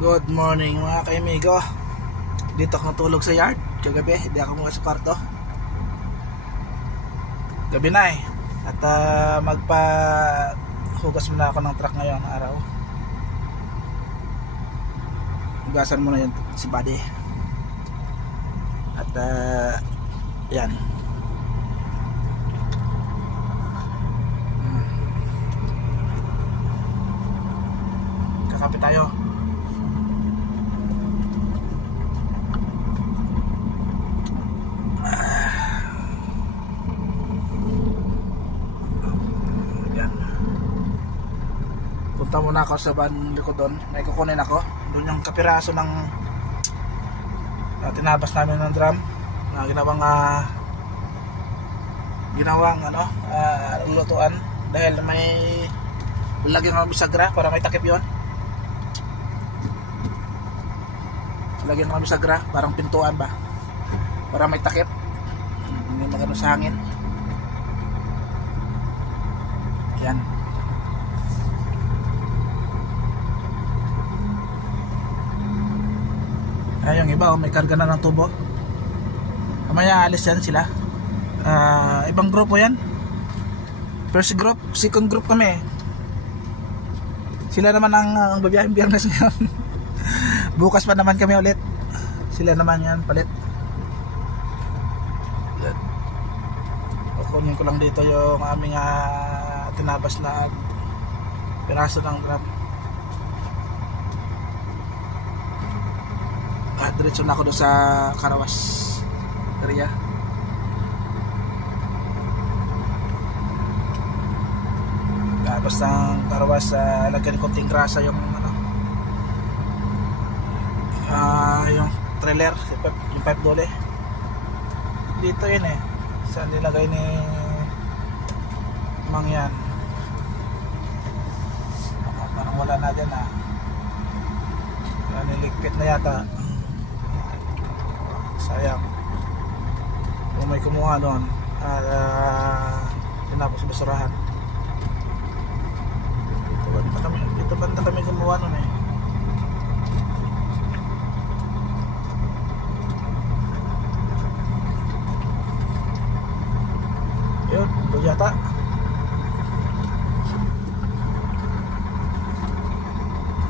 Good morning mga kaimigo. Dito ako natulog sa yard kagabi, hindi ako muna sa kwarto. Gabi na eh. At magpa-hugas muna ako ng truck ngayong araw. Hugasan muna yan si Buddy. At yan. Kakape tayo. Punta muna ako sa van likod doon. May kukunin ako. Doon yung kapiraso ng tinabas namin ng drum na ginawang lutuan dahil may lagyan ng bisagra para may takip yon. Lagyan ng bisagra parang pintuan ba para may takip, may magano sa hangin. Yan. Yung iba may karga na ng tubo. Kamaya alis yan sila. Ibang grupo yan. First group, second group kami. Sila naman ang babiyahing Biyernes ngayon. Bukas pa naman kami ulit. Sila naman yan palit. Yan. Kukunin ko lang dito yung aming tinabas na piraso ng drum. Diretso na ako doon sa Karawas area. Basta ang Karawas, lagyan konting grasa yung yung trailer, yung pipe dole. Dito yun eh. Saan nilagay ni Mang yan? Parang wala na dyan niligpit na yata. Sayang kung may kumuha doon tinapos basurahan. Dito banda kami kumuha noon eh. Yun, doon yata.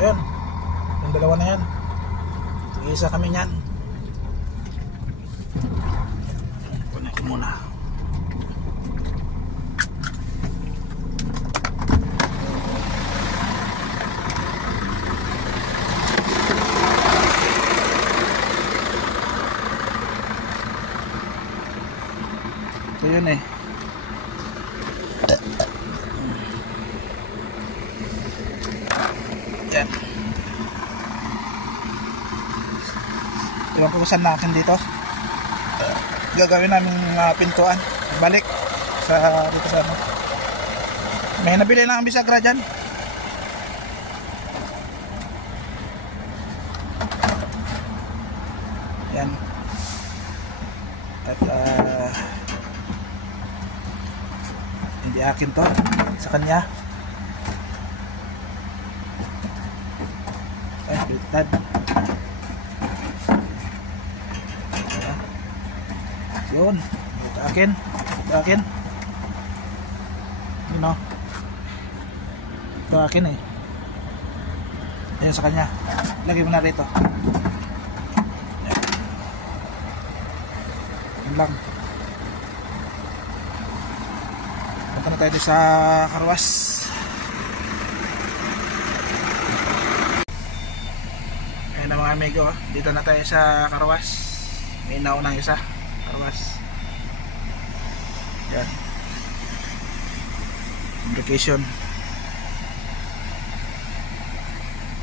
Ayun, yung dalawa na yan. Isa kami nyan. Muna. So yun eh. Yan. Iwan ko saan natin dito. Gagawin namin pintuan balik sa dito sa may nabili lang ang bisagra dyan. Yan. At hindi akin to, sa kanya. Ay, bitad. Yun, ito akin. You know, ito akin eh. Ayan sa kanya. Lagay mo na rito. Yan lang. Punta na tayo sa Karawas. Ayan na mga amigo, dito na tayo sa Karawas. May naunang isa Karawas. Yan. Vacation.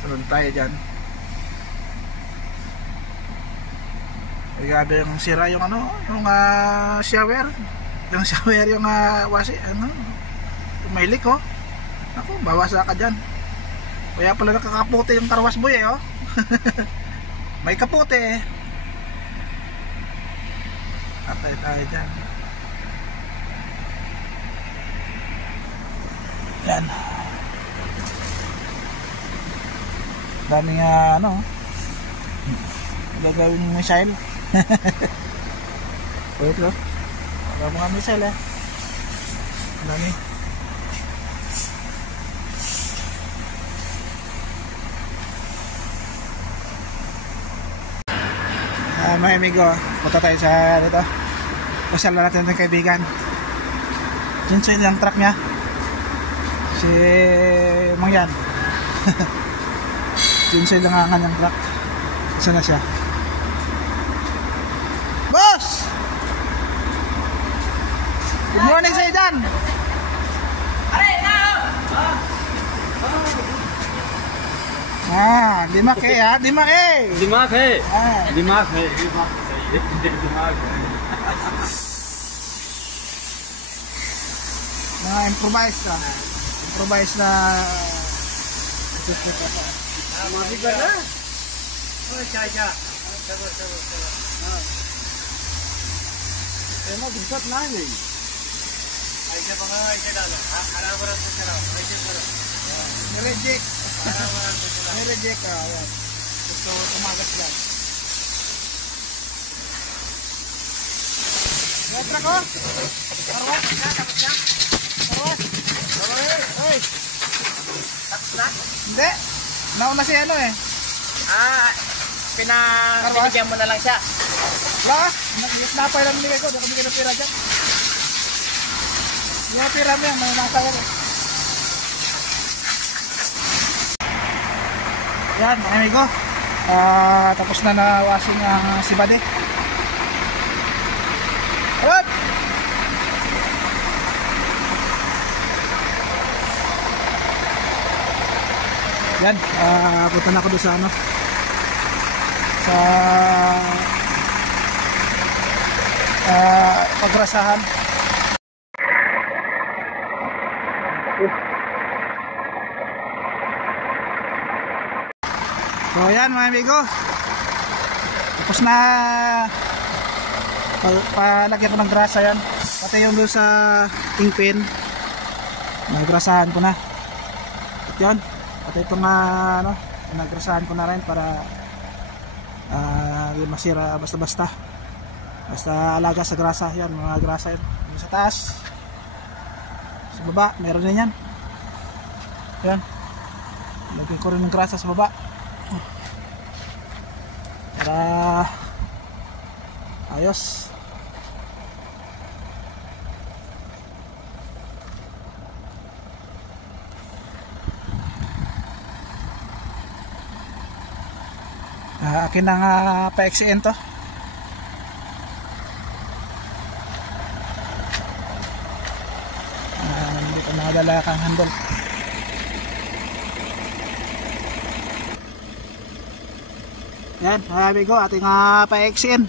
Tulun tayo dyan. Ay, grabe yung sira yung yung shower. Yung shower yung wasi, yung may leak oh. Ako, bawasa ka dyan. Kaya pala nakakapote yung Karawas boy eh oh. May kapote eh. Atay tayo dyan. Yan. Daming ano, gagawing missile. Wait lo. Wala mga missile eh. Dami. Mga amigo, punta tayo sa dito. Pasal na natin ng kaibigan. Diyan sa ilang truck niya. Si Mangyan. Diyan sa ilang kanyang truck. Isa na siya. Boss! Good morning sa idan! दिमाग है यार, दिमाग है, दिमाग है, दिमाग है, दिमाग है। Mga improvise na माफी करना। ओए चाचा, चलो चलो चलो। हाँ। ऐसा दिक्कत ना है नहीं। ऐसे पकड़ो, ऐसे डालो। बराबर से चलाओ, ऐसे करो। reject. बराबर से चलाओ। Reject ka, yan. Gusto tumagas yan. Netra ko? Tarwas? Tapos na? Tarwas? Oy! Tapos na? Hindi. Nauna si ano eh. Binigyan mo na lang siya. Wala? Napay lang nilagay ko. Di ako bigyan ng pira dyan. Yung mga pira mo yan, may nasayar eh. Yan mga amigo, tapos na na-washing ang si Bade. Alright! Yan, punta na ako doon sa ano, sa pagrasahan. So yan mga amigo, tapos na palagyan ko ng grasa yan, pati yung doon sa kingpin nagrasahan ko na. At yun, pati itong ano, nagrasahan ko na rin para hindi masira basta alaga sa grasa. Yan mga grasa yan, yung sa taas, sa baba meron din yan. Yan, lagyan ko rin ng grasa sa baba para ayos. Akin ang pa-XN to. Hindi ko nakadala kang handle. Yan, sabi ko ating pa-XN.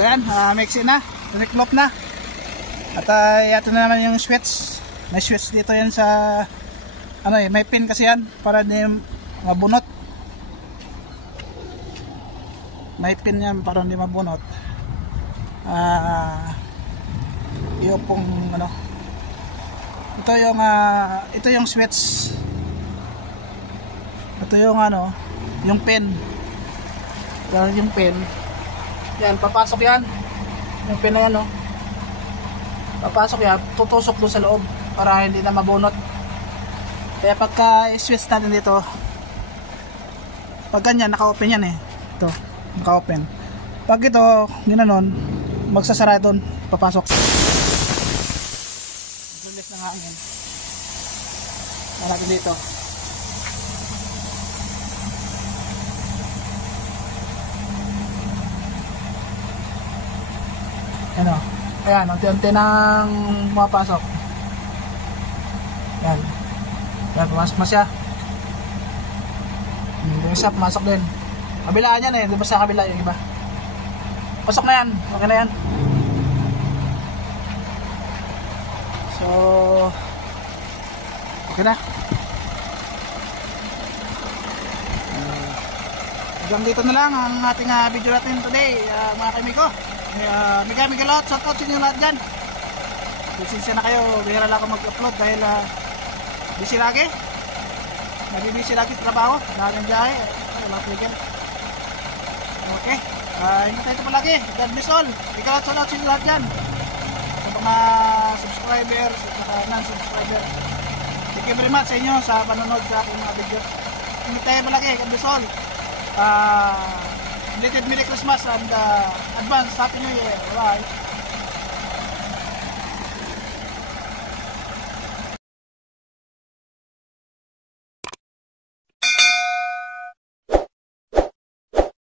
So yan, mixin na, reclop na. At ito na naman yung switch. May switch dito yan sa ano eh, may pin kasi yan para di mabunot. May pin yan para hindi mabunot. Yung pong ano, ito yung switch. Ito yung ano, yung pin. Yung pin. Yan, papasok yan. Yung pin na yan, no? Papasok yan, tutusok doon sa loob para hindi na mabunot. Kaya pagka i-switch natin dito, pag ganyan, naka-open yan eh. Ito, naka-open. Pag ito, ginanon, magsasara doon, papasok. Release ng hangin. Natin dito. Ano? Ayan, unti-unti nang pumapasok. Yan. Yan, pumasok na siya. Yung isa, pumasok din. Kabilaan yan eh, di ba sa kabila yung iba? Pasok na yan, okay na yan. So, okay na. Hanggang dito na lang ang ating video natin today, mga kaibigo. Mega lot, shout out sa inyo lahat dyan. Pasensya na kayo, bihira lang ako mag-upload dahil busy lagi. Nabibisi lagi sa trabaho, lagang biyahe, walang tigil. Okay, ingat tayo palagi. God bless all. Mega lot, shout out sa inyo lahat dyan. Sa mga subscribers at saka non-subscriber, thank you very much sa inyo sa panonood sa aking mga video. Ingat tayo palagi, God bless all. Belated Merry Christmas and advance Happy New Year. Bye.